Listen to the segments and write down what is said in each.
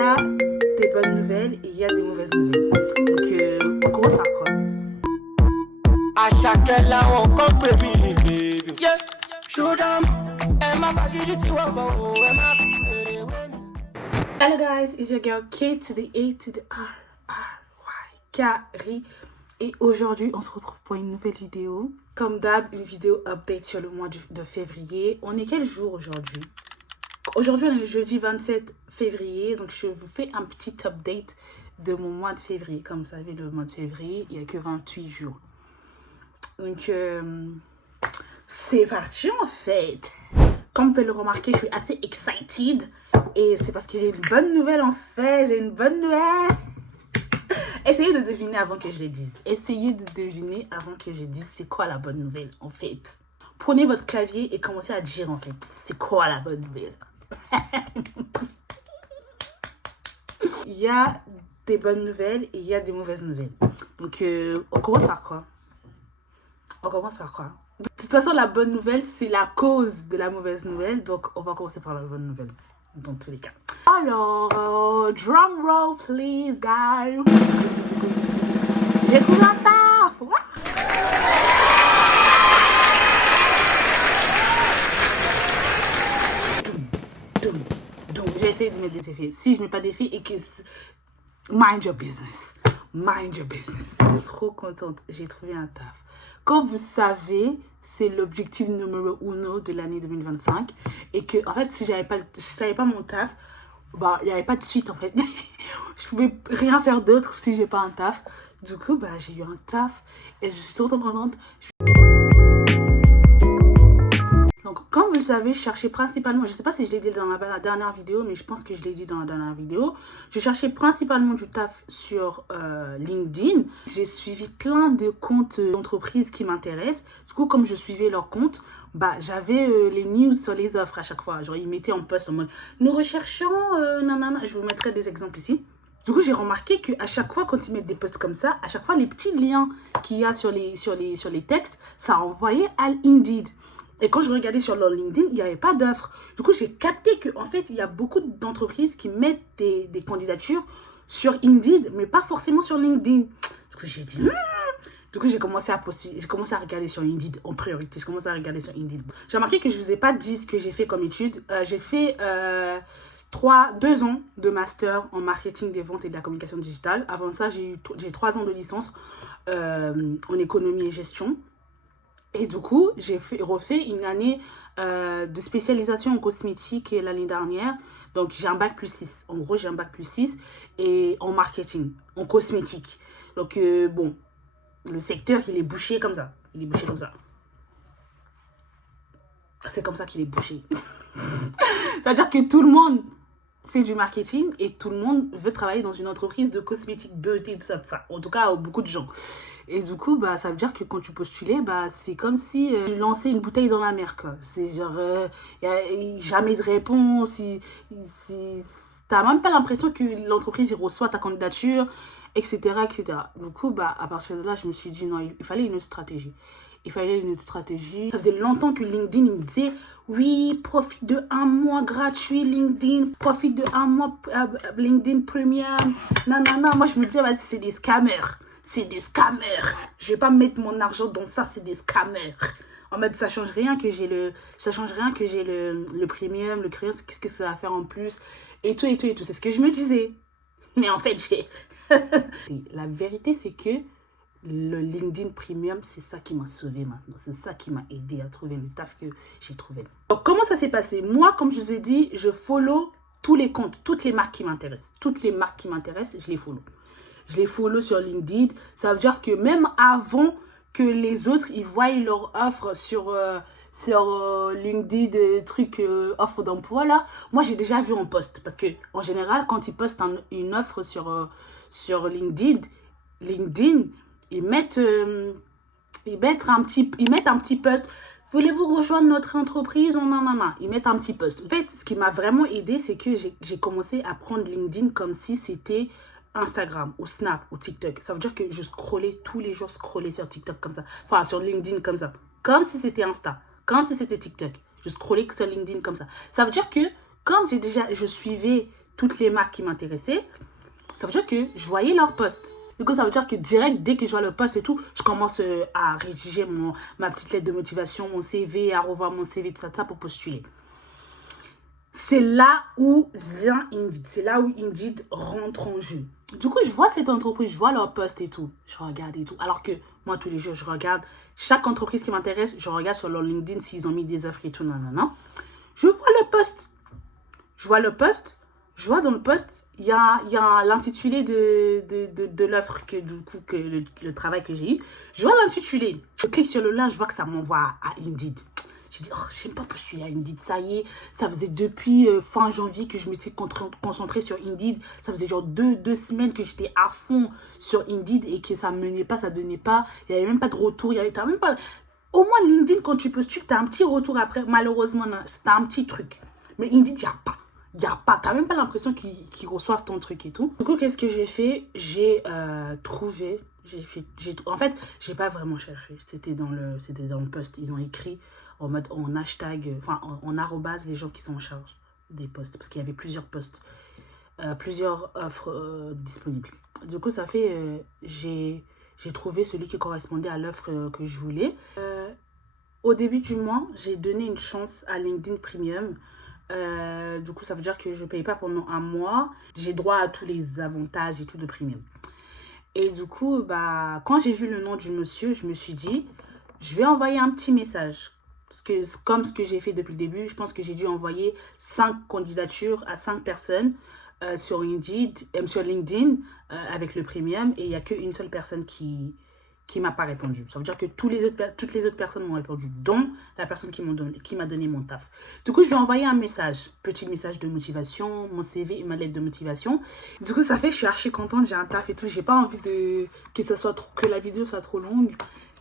a des bonnes nouvelles et il y a des mauvaises nouvelles. Donc, on commence par quoi? À chacun là, on compte, baby. Yeah, show them. Hello guys, it's your girl K to the A to the R, Kari. Et aujourd'hui, on se retrouve pour une nouvelle vidéo. Comme d'hab, une vidéo update sur le mois de février. On est quel jour aujourd'hui? Aujourd'hui, on est le jeudi 27 février. Donc, je vous fais un petit update de mon mois de février. Comme vous savez, le mois de février, il n'y a que 28 jours. Donc, c'est parti en fait. Comme vous pouvez le remarquer, je suis assez excited. Et c'est parce que j'ai une bonne nouvelle en fait. J'ai une bonne nouvelle. Essayez de deviner avant que je le dise. Essayez de deviner avant que je dise c'est quoi la bonne nouvelle en fait. Prenez votre clavier et commencez à dire en fait c'est quoi la bonne nouvelle. Il y a des bonnes nouvelles et il y a des mauvaises nouvelles. Donc on commence par quoi? On commence par quoi? De toute façon, la bonne nouvelle, c'est la cause de la mauvaise nouvelle. Donc, on va commencer par la bonne nouvelle. Dans tous les cas. Alors, drum roll, please, guys. J'ai trouvé un taf. J'ai essayé de mettre des effets. Si je ne mets pas d'effets et que... Mind your business. Mind your business. Trop contente. J'ai trouvé un taf. Comme vous savez, c'est l'objectif numéro 1 de l'année 2025. Et que, en fait, si je savais pas mon taf, bah, il n'y avait pas de suite, en fait. Je pouvais rien faire d'autre si j'ai pas un taf. Du coup, bah, j'ai eu un taf et je suis trop contente. Donc, comme vous le savez, je cherchais principalement, je ne sais pas si je l'ai dit dans la dernière vidéo, mais je pense que je l'ai dit dans la dernière vidéo. Je cherchais principalement du taf sur LinkedIn. J'ai suivi plein de comptes d'entreprises qui m'intéressent. Du coup, comme je suivais leurs comptes, bah, j'avais les news sur les offres à chaque fois. Genre, ils mettaient en post en mode « Nous recherchons, nanana ». Je vous mettrai des exemples ici. Du coup, j'ai remarqué qu'à chaque fois, quand ils mettent des posts comme ça, à chaque fois, les petits liens qu'il y a sur les textes, ça envoyait à Indeed. Et quand je regardais sur leur LinkedIn, il n'y avait pas d'offres. Du coup, j'ai capté qu'en fait, il y a beaucoup d'entreprises qui mettent des candidatures sur Indeed, mais pas forcément sur LinkedIn. Du coup, j'ai dit... Du coup, j'ai commencé à postuler, j'ai commencé à regarder sur Indeed en priorité. J'ai commencé à regarder sur Indeed. J'ai remarqué que je ne vous ai pas dit ce que j'ai fait comme étude. J'ai fait 2 ans de master en marketing des ventes et de la communication digitale. Avant ça, j'ai 3 ans de licence en économie et gestion. Et du coup, j'ai refait une année de spécialisation en cosmétique l'année dernière. Donc, j'ai un bac plus 6. En gros, j'ai un bac plus 6 et en marketing, en cosmétique. Donc, bon, le secteur, il est bouché comme ça. Il est bouché comme ça. C'est comme ça qu'il est bouché. C'est-à-dire que tout le monde fait du marketing et tout le monde veut travailler dans une entreprise de cosmétique, beauté, tout ça, tout ça. En tout cas, beaucoup de gens. Et du coup, bah, ça veut dire que quand tu postulais, bah, c'est comme si tu lançais une bouteille dans la mer, quoi. C'est genre, y a jamais de réponse. T'as même pas l'impression que l'entreprise reçoit ta candidature, etc., etc. Du coup, bah, à partir de là, je me suis dit, non, il fallait une autre stratégie. Il fallait une autre stratégie. Ça faisait longtemps que LinkedIn il me disait, oui, profite de 1 mois gratuit LinkedIn, profite de 1 mois LinkedIn Premium. Nanana, moi je me disais, vas-y, c'est des scammers. C'est des scammers. Je vais pas mettre mon argent dans ça, c'est des scammers. En mode, ça change rien que j'ai le premium, le créant, qu'est-ce que ça va faire en plus, et tout, et tout, et tout. C'est ce que je me disais. Mais en fait, la vérité, c'est que le LinkedIn Premium, c'est ça qui m'a sauvé maintenant. C'est ça qui m'a aidé à trouver le taf que j'ai trouvé. Donc, comment ça s'est passé? Moi, comme je vous ai dit, je follow tous les comptes, toutes les marques qui m'intéressent. Toutes les marques qui m'intéressent, je les follow. Je les follow sur LinkedIn. Ça veut dire que même avant que les autres, ils voient leur offre sur LinkedIn, des trucs, offre d'emploi, là, moi, j'ai déjà vu en post. Parce que en général, quand ils postent une offre sur LinkedIn, ils mettent un petit post. Voulez-vous rejoindre notre entreprise? Ils mettent un petit post. En fait, ce qui m'a vraiment aidé, c'est que j'ai commencé à prendre LinkedIn comme si c'était Instagram ou Snap ou TikTok. Ça veut dire que je scrollais tous les jours, sur TikTok comme ça. Enfin, sur LinkedIn comme ça. Comme si c'était Insta. Comme si c'était TikTok. Je scrollais sur LinkedIn comme ça. Ça veut dire que comme je suivais toutes les marques qui m'intéressaient. Ça veut dire que je voyais leurs posts. Du coup, ça veut dire que direct, dès que je vois le post et tout, je commence à rédiger ma petite lettre de motivation, mon CV, à revoir mon CV, tout ça pour postuler. C'est là où vient Indeed. C'est là où Indeed rentre en jeu. Du coup, je vois cette entreprise, je vois leur post et tout. Je regarde et tout. Alors que moi, tous les jours, je regarde chaque entreprise qui m'intéresse. Je regarde sur leur LinkedIn s'ils ont mis des offres et tout. Nanana. Je vois le post. Je vois le post. Je vois dans le post, il y a l'intitulé de l'offre, que le travail que j'ai eu. Je vois l'intitulé. Je clique sur le lien, je vois que ça m'envoie à Indeed. J'ai dit, oh, je n'aime pas postuler à Indeed. Ça y est, ça faisait depuis fin janvier que je m'étais concentrée sur Indeed. Ça faisait genre deux semaines que j'étais à fond sur Indeed et que ça ne menait pas, ça ne donnait pas. Il n'y avait même pas de retour. Même pas... Au moins, LinkedIn, quand tu postules, tu as un petit retour après. Malheureusement, tu as un petit truc. Mais Indeed, il n'y a pas. Il n'y a pas. Tu n'as même pas l'impression qu'ils reçoivent ton truc et tout. Du coup, qu'est-ce que j'ai fait? J'ai trouvé... En fait, j'ai pas vraiment cherché. C'était dans le post. Ils ont écrit en mode en hashtag, enfin en arrobase les gens qui sont en charge des posts. Parce qu'il y avait plusieurs posts, plusieurs offres disponibles. Du coup, ça fait, j'ai trouvé celui qui correspondait à l'offre que je voulais. Au début du mois, j'ai donné une chance à LinkedIn Premium. Du coup, ça veut dire que je ne paye pas pendant un mois. J'ai droit à tous les avantages et tout de Premium. Et du coup, quand j'ai vu le nom du monsieur, je me suis dit, je vais envoyer un petit message. Comme ce que j'ai fait depuis le début, je pense que j'ai dû envoyer 5 candidatures à 5 personnes sur LinkedIn avec le Premium. Et il n'y a qu'une seule personne qui m'a pas répondu. Ça veut dire que toutes les autres personnes m'ont répondu, dont la personne qui m'a donné mon taf. Du coup, je lui ai envoyé un message, petit message de motivation, mon CV et ma lettre de motivation. Du coup, ça fait que je suis archi contente, j'ai un taf et tout. J'ai pas envie que la vidéo soit trop longue.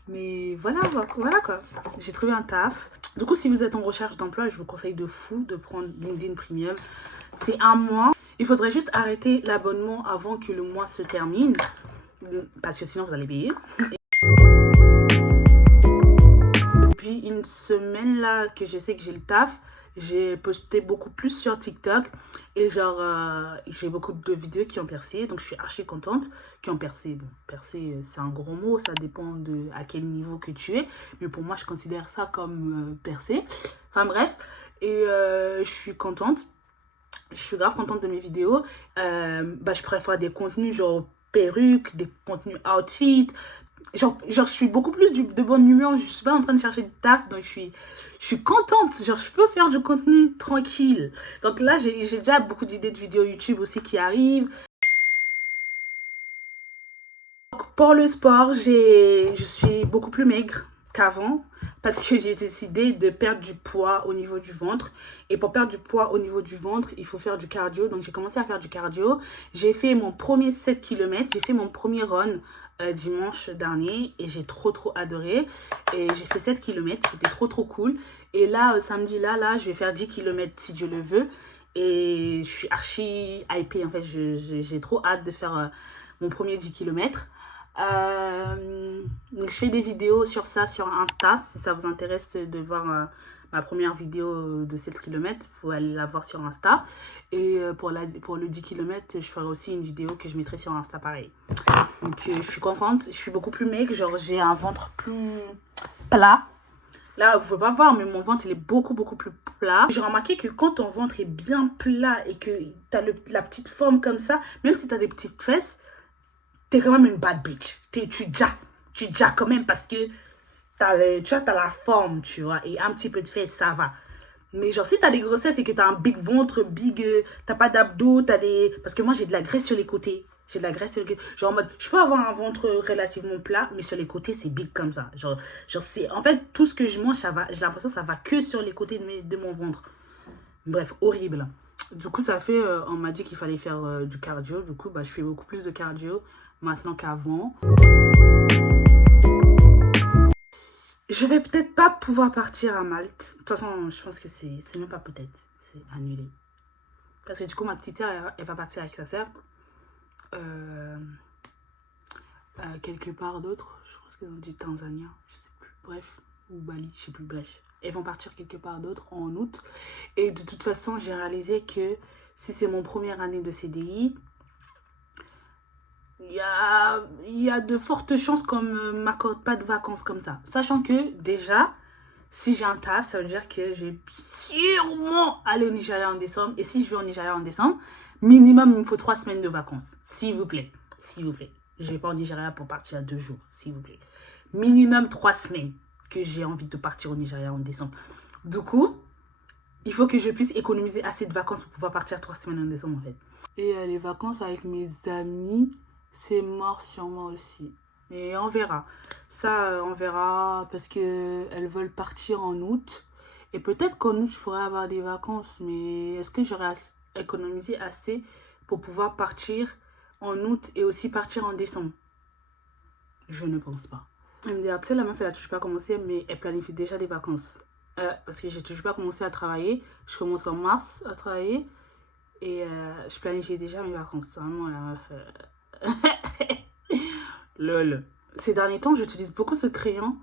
Mais voilà quoi. J'ai trouvé un taf. Du coup, si vous êtes en recherche d'emploi, je vous conseille de fou de prendre LinkedIn Premium. C'est un mois. Il faudrait juste arrêter l'abonnement avant que le mois se termine. Parce que sinon, vous allez payer. Depuis une semaine là que je sais que j'ai le taf, j'ai posté beaucoup plus sur TikTok et genre j'ai beaucoup de vidéos qui ont percé, donc je suis archi contente. Qui ont percé. Bon, percé c'est un gros mot, ça dépend de à quel niveau que tu es, mais pour moi je considère ça comme percé. Enfin bref, et je suis contente. Je suis grave contente de mes vidéos. Je préfère des contenus genre perruques, des contenus outfit. Genre je suis beaucoup plus de bonne humeur. Je suis pas en train de chercher du taf, donc je suis contente. Genre, je peux faire du contenu tranquille. Donc là, j'ai déjà beaucoup d'idées de vidéos YouTube aussi qui arrivent. Donc, pour le sport, je suis beaucoup plus maigre qu'avant. Parce que j'ai décidé de perdre du poids au niveau du ventre. Et pour perdre du poids au niveau du ventre, il faut faire du cardio. Donc j'ai commencé à faire du cardio. J'ai fait mon premier 7 km. J'ai fait mon premier run dimanche dernier. Et j'ai trop adoré. Et j'ai fait 7 km. C'était trop cool. Et là, samedi, là, je vais faire 10 km si Dieu le veut. Et je suis archi hypée. En fait, j'ai trop hâte de faire mon premier 10 km. Donc je fais des vidéos sur ça sur Insta. Si ça vous intéresse de voir ma première vidéo de 7 km, vous allez la voir sur Insta. Et pour le 10 km, je ferai aussi une vidéo que je mettrai sur Insta pareil. Donc je suis contente, je suis beaucoup plus maigre, genre j'ai un ventre plus plat. Là, vous ne pouvez pas voir, mais mon ventre, il est beaucoup plus plat. J'ai remarqué que quand ton ventre est bien plat et que tu as la petite forme comme ça, même si tu as des petites fesses, t'es quand même une bad bitch. Tu jack quand même parce que t'as la forme, tu vois. Et un petit peu de fesses, ça va. Mais genre, si t'as des grossesses et que t'as un big ventre, t'as pas d'abdos, parce que moi, j'ai de la graisse sur les côtés. J'ai de la graisse sur les côtés. Genre, en mode, je peux avoir un ventre relativement plat, mais sur les côtés, c'est big comme ça. Genre c'est... En fait, tout ce que je mange, ça va... J'ai l'impression que ça va que sur les côtés de mon ventre. Bref, horrible. Du coup, ça fait... on m'a dit qu'il fallait faire du cardio. Du coup, je fais beaucoup plus de cardio maintenant qu'avant. Je vais peut-être pas pouvoir partir à Malte. De toute façon, je pense que c'est même pas peut-être. C'est annulé. Parce que du coup, ma petite sœur, elle va partir avec sa sœur. Quelque part d'autre. Je pense qu'ils ont dit Tanzania. Je sais plus. Bref. Ou Bali. Je sais plus. Bref. Elles vont partir quelque part d'autre en août. Et de toute façon, j'ai réalisé que si c'est mon première année de CDI, il y a de fortes chances qu'on ne m'accorde pas de vacances comme ça. Sachant que déjà, si j'ai un taf, ça veut dire que je vais sûrement aller au Nigeria en décembre. Et si je vais au Nigeria en décembre, minimum, il me faut 3 semaines de vacances. S'il vous plaît. S'il vous plaît. Je ne vais pas au Nigeria pour partir 2 jours. S'il vous plaît. Minimum 3 semaines que j'ai envie de partir au Nigeria en décembre. Du coup, il faut que je puisse économiser assez de vacances pour pouvoir partir 3 semaines en décembre en fait. Et les vacances avec mes amis, c'est mort sur moi aussi. Mais on verra. Ça, on verra parce qu'elles veulent partir en août. Et peut-être qu'en août, je pourrais avoir des vacances. Mais est-ce que j'aurais économisé assez pour pouvoir partir en août et aussi partir en décembre? Je ne pense pas. Elle me dit, tu sais, la meuf, elle a toujours pas commencé, mais elle planifie déjà des vacances. Parce que j'ai toujours pas commencé à travailler. Je commence en mars à travailler. Et je planifie déjà mes vacances. Vraiment, la meuf. Lol. Ces derniers temps, j'utilise beaucoup ce crayon.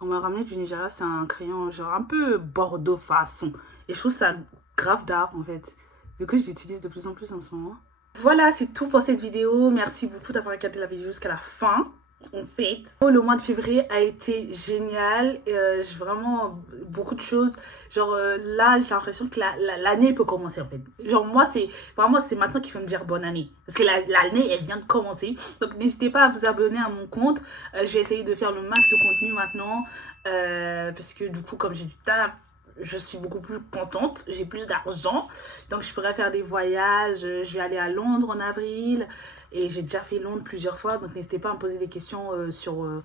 On m'a ramené du Nigeria. C'est un crayon genre un peu bordeaux façon. Et je trouve ça grave d'art en fait. Du coup, je l'utilise de plus en plus en ce moment. Voilà, c'est tout pour cette vidéo. Merci beaucoup d'avoir regardé la vidéo jusqu'à la fin. En fait, le mois de février a été génial. J'ai vraiment beaucoup de choses. Genre là, j'ai l'impression que l'année peut commencer en fait. Genre moi, c'est maintenant qu'il faut me dire bonne année. Parce que l'année, elle vient de commencer. Donc n'hésitez pas à vous abonner à mon compte. Je vais essayer de faire le max de contenu maintenant. Parce que du coup, comme j'ai du taf, je suis beaucoup plus contente, j'ai plus d'argent, donc je pourrais faire des voyages. Je vais aller à Londres en avril et j'ai déjà fait Londres plusieurs fois, donc n'hésitez pas à me poser des questions sur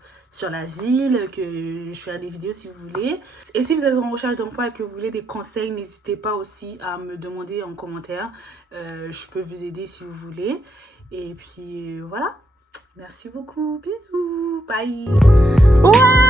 la ville, que je ferai des vidéos si vous voulez. Et si vous êtes en recherche d'emploi et que vous voulez des conseils, n'hésitez pas aussi à me demander en commentaire, je peux vous aider si vous voulez. Et puis voilà, merci beaucoup, bisous, bye. Ouais.